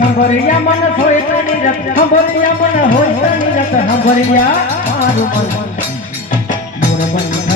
સંભરિયા મન સોય તણી રત સંભરિયા મન હોય તણી રત સંભરિયા મારું મન મોર બન